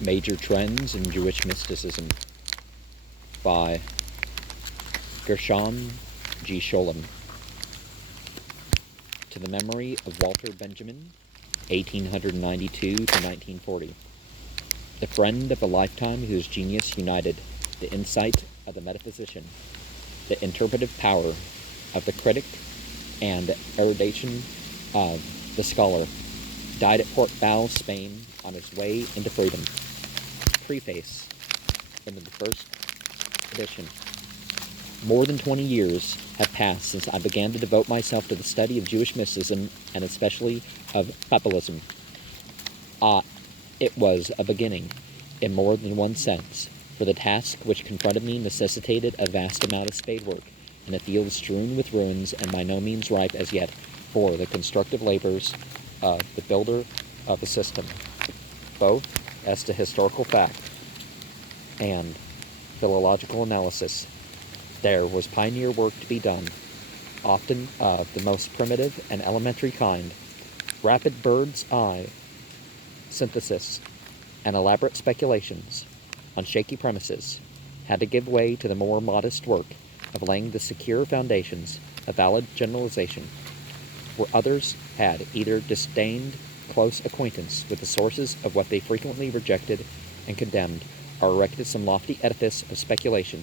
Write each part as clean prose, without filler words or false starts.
Major Trends in Jewish Mysticism by Gershom G. Scholem. To the memory of Walter Benjamin, 1892 to 1940. The friend of a lifetime whose genius united the insight of the metaphysician, the interpretive power of the critic, and the erudition of the scholar, died at Port Bow, Spain, on his way into freedom. Preface from the first edition. More than 20 years have passed since I began to devote myself to the study of Jewish mysticism, and especially of Kabbalism. It was a beginning, in more than one sense, for the task which confronted me necessitated a vast amount of spade work, in a field strewn with ruins and by no means ripe as yet for the constructive labors of the builder of the system, both as to historical fact and philological analysis. There was pioneer work to be done, often of the most primitive and elementary kind. Rapid bird's eye synthesis and elaborate speculations on shaky premises had to give way to the more modest work of laying the secure foundations of valid generalization, where others had either disdained close acquaintance with the sources of what they frequently rejected and condemned, or erected some lofty edifice of speculation.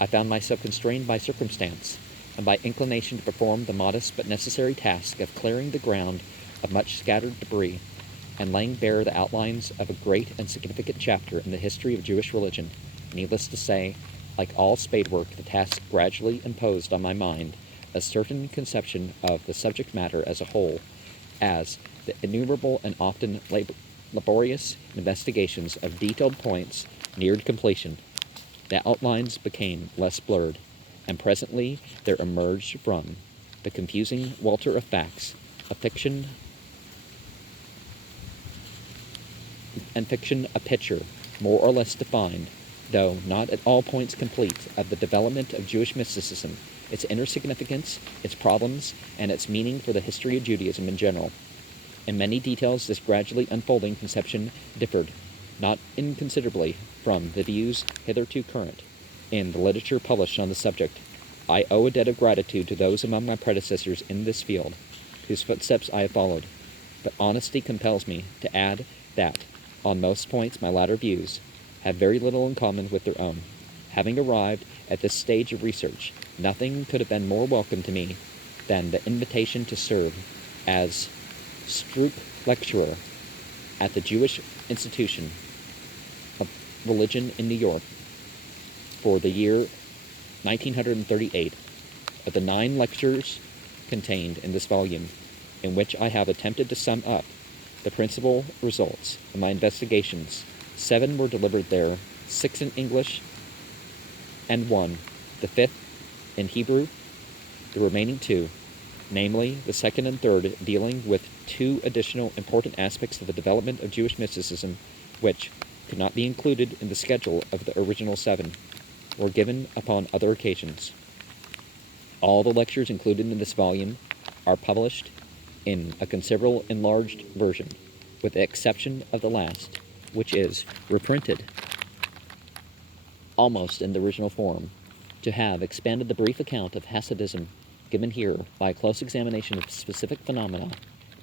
I found myself constrained by circumstance and by inclination to perform the modest but necessary task of clearing the ground of much scattered debris and laying bare the outlines of a great and significant chapter in the history of Jewish religion. Needless to say, like all spade work, the task gradually imposed on my mind a certain conception of the subject matter as a whole, as the innumerable and often laborious investigations of detailed points neared completion. The outlines became less blurred, and presently there emerged from the confusing welter of facts a fiction a picture, more or less defined, though not at all points complete, of the development of Jewish mysticism, its inner significance, its problems, and its meaning for the history of Judaism in general. In many details, this gradually unfolding conception differed, not inconsiderably, from the views hitherto current in the literature published on the subject. I owe a debt of gratitude to those among my predecessors in this field, whose footsteps I have followed, but honesty compels me to add that, on most points, my latter views have very little in common with their own. Having arrived at this stage of research, nothing could have been more welcome to me than the invitation to serve as Stroop lecturer at the Jewish Institution of Religion in New York for the year 1938. Of the 9 lectures contained in this volume, in which I have attempted to sum up the principal results of my investigations, 7 were delivered there, 6 in English, and 1, the 5th, in Hebrew. The remaining 2, namely the 2nd and 3rd, dealing with 2 additional important aspects of the development of Jewish mysticism, which could not be included in the schedule of the original 7, were given upon other occasions. All the lectures included in this volume are published in a considerable enlarged version, with the exception of the last, which is reprinted almost in the original form. To have expanded the brief account of Hasidism given here by a close examination of specific phenomena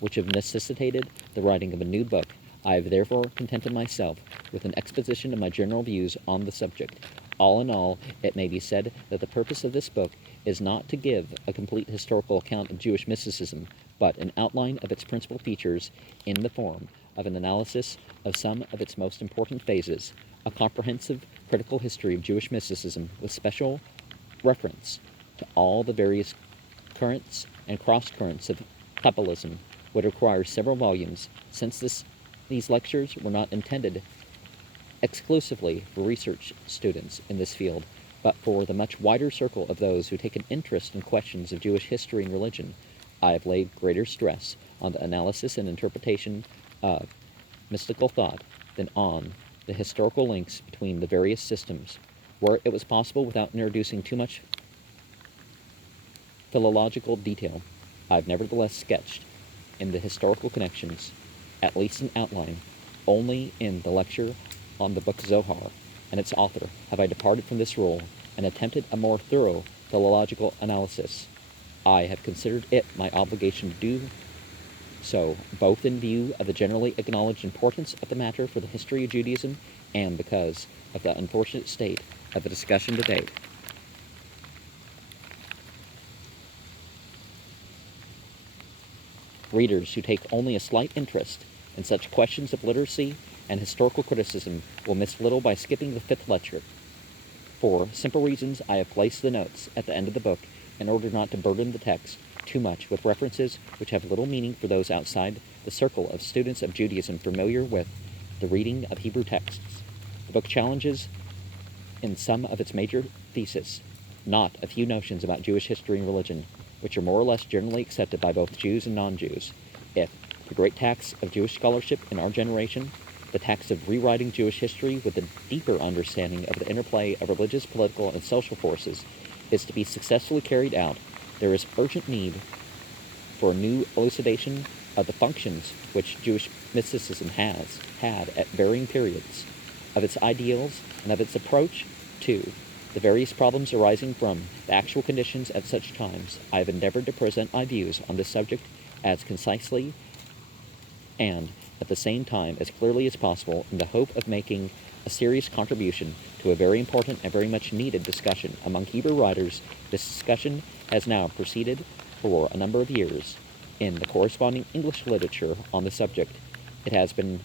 which have necessitated the writing of a new book, I have therefore contented myself with an exposition of my general views on the subject. All in all, it may be said that the purpose of this book is not to give a complete historical account of Jewish mysticism, but an outline of its principal features in the form of an analysis of some of its most important phases, a comprehensive critical history of Jewish mysticism with special reference to all the various currents and cross-currents of Kabbalism would require several volumes, since these lectures were not intended exclusively for research students in this field, but for the much wider circle of those who take an interest in questions of Jewish history and religion. I have laid greater stress on the analysis and interpretation of mystical thought than on the historical links between the various systems, where it was possible without introducing too much philological detail. I have nevertheless sketched in the historical connections, at least in outline, only in the lecture on the book Zohar and its author have I departed from this rule and attempted a more thorough philological analysis. I have considered it my obligation to do so, both in view of the generally acknowledged importance of the matter for the history of Judaism and because of the unfortunate state of the discussion to date. Readers who take only a slight interest in such questions of literacy and historical criticism will miss little by skipping the 5th lecture. For simple reasons, I have placed the notes at the end of the book in order not to burden the text too much with references which have little meaning for those outside the circle of students of Judaism familiar with the reading of Hebrew texts. The book challenges, in some of its major theses, not a few notions about Jewish history and religion, which are more or less generally accepted by both Jews and non-Jews. If the great task of Jewish scholarship in our generation, the task of rewriting Jewish history with a deeper understanding of the interplay of religious, political, and social forces, is to be successfully carried out, there is urgent need for a new elucidation of the functions which Jewish mysticism has had at varying periods, of its ideals, and of its approach to the various problems arising from the actual conditions at such times. I have endeavored to present my views on this subject as concisely and at the same time as clearly as possible in the hope of making a serious contribution to a very important and very much needed discussion among Hebrew writers. This discussion has now proceeded for a number of years in the corresponding English literature on the subject. It has been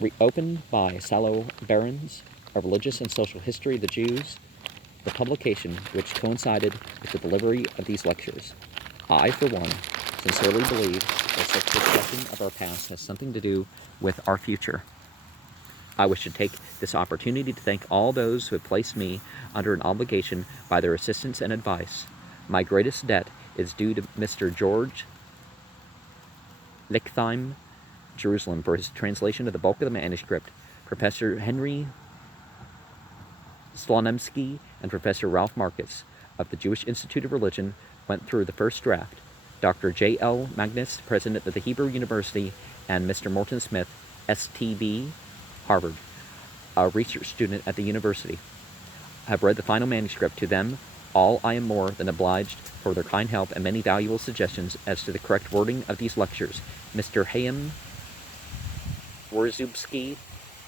reopened by Salo Barons, A Religious and Social History of the Jews, the publication which coincided with the delivery of these lectures. I, for one, sincerely believe that such discussion of our past has something to do with our future. I wish to take this opportunity to thank all those who have placed me under an obligation by their assistance and advice. My greatest debt is due to Mr. George Lichtheim, Jerusalem, for his translation of the bulk of the manuscript. Professor Henry Slonemsky and Professor Ralph Marcus of the Jewish Institute of Religion went through the first draft. Dr. J.L. Magnus, president of the Hebrew University, and Mr. Morton Smith, STB, Harvard, a research student at the university, have read the final manuscript. To them all I am more than obliged for their kind help and many valuable suggestions as to the correct wording of these lectures. Mr. Hayam Warzubsky,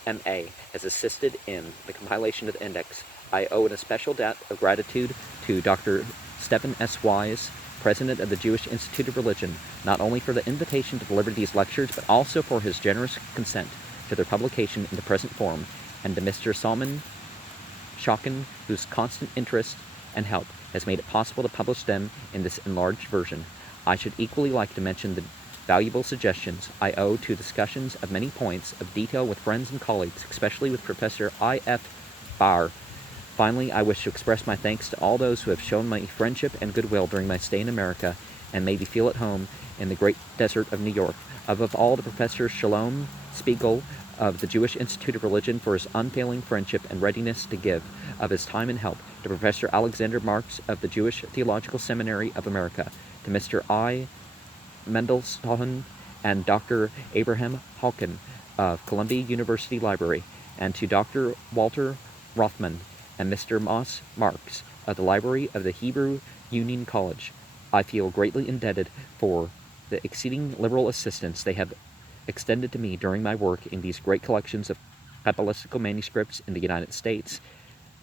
M.A., has assisted in the compilation of the index. I owe an especial debt of gratitude to Dr. Stephen S. Wise, president of the Jewish Institute of Religion, not only for the invitation to deliver these lectures, but also for his generous consent to their publication in the present form, and to Mr. Salman Shokin, whose constant interest and help has made it possible to publish them in this enlarged version. I should equally like to mention the valuable suggestions I owe to discussions of many points of detail with friends and colleagues, especially with Professor I.F. Barr. Finally, I wish to express my thanks to all those who have shown me friendship and goodwill during my stay in America and made me feel at home in the great desert of New York. Above all, to Professor Scholem Spiegel of the Jewish Institute of Religion for his unfailing friendship and readiness to give of his time and help, to Professor Alexander Marx of the Jewish Theological Seminary of America, to Mr. I. Mendelssohn and Dr. Abraham Halkin of Columbia University Library, and to Dr. Walter Rothman and Mr. Moss Marks of the Library of the Hebrew Union College. I feel greatly indebted for the exceeding liberal assistance they have extended to me during my work in these great collections of Kabbalistical manuscripts in the United States.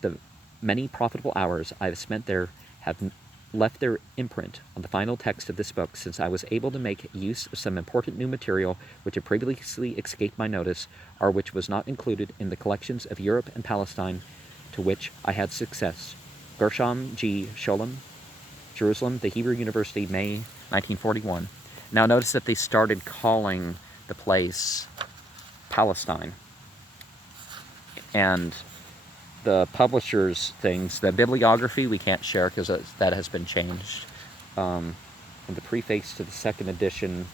The many profitable hours I have spent there have left their imprint on the final text of this book, since I was able to make use of some important new material which had previously escaped my notice, or which was not included in the collections of Europe and Palestine to which I had success. Gershom G. Scholem, Jerusalem, the Hebrew University, May 1941. Now notice that they started calling the place Palestine. And the publisher's things, the bibliography we can't share because that has been changed. In the preface to the second edition,